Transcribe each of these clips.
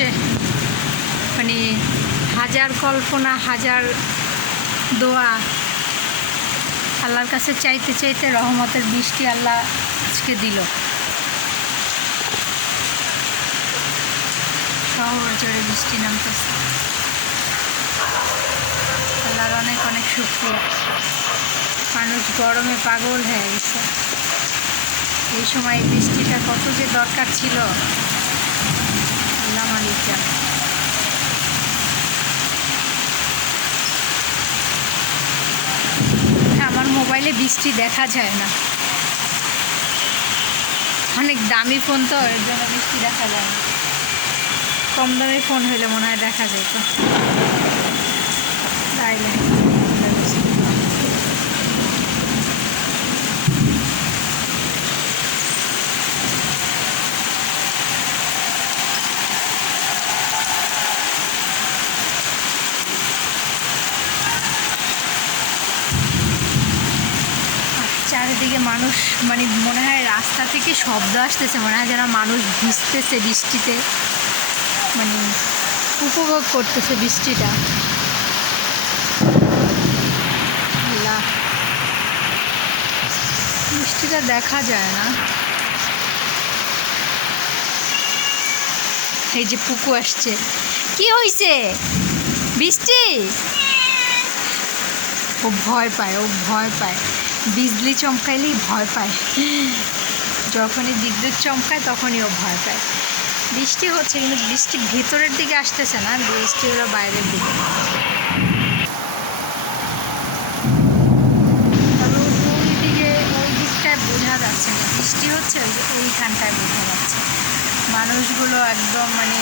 হচ্ছে মানে হাজার কল্পনা, হাজার দোয়া, আল্লাহর কাছে চাইতে চাইতে রহমতের বৃষ্টি আল্লাহ আজকে দিল। শহর জুড়ে বৃষ্টি নামতেছে। আল্লাহর অনেক অনেক শুকরিয়া। মানুষ গরমে পাগল হয়ে গেছে। এই সময় বৃষ্টিটা কত যে দরকার ছিল আল্লাহ মালিক জানে। আমার মোবাইলে বৃষ্টি দেখা যায় না, অনেক দামি ফোন তো, এর জন্য বৃষ্টি দেখা যায় না। কম দামি ফোন হইলে মনে হয় দেখা যেত। তাইলে চারিদিকে মানুষ, মানে মনে হয় রাস্তা থেকে শব্দ আসতেছে, মনে হয় যেন মানুষ ভিজতেছে বৃষ্টিতে, মানে উপভোগ করতেছে বৃষ্টিটা। আল্লাহ, বৃষ্টিটা দেখা যায় না। এই যে পুকু আসছে। কি হয়েছে? বৃষ্টি? ও ভয় পায়, ও ভয় পায়। বিজলি চমকাইলেই ভয় পায়। যখনই বিদ্যুৎ চমকায় তখনই ও ভয় পায়। বৃষ্টি হচ্ছে কিন্তু বৃষ্টি ভেতরের দিকে আসতেছে না, বৃষ্টি হলো বাইরের দিকে। তবে ওই দিকে, ওই দিকটায় বোঝা যাচ্ছে না বৃষ্টি হচ্ছে, ওইখানটায় বোঝা যাচ্ছে। মানুষগুলো একদম মানে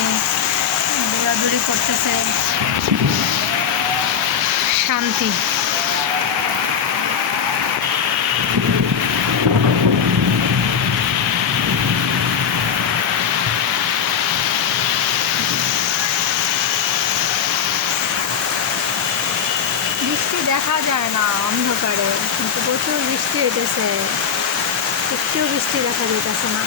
দৌড়াদৌড়ি করতেছে, শান্তি। বৃষ্টি দেখা যায় না অন্ধকারে, কিন্তু প্রচুর বৃষ্টি হইতেছে, একটুও বৃষ্টি দেখা যেতেছে না।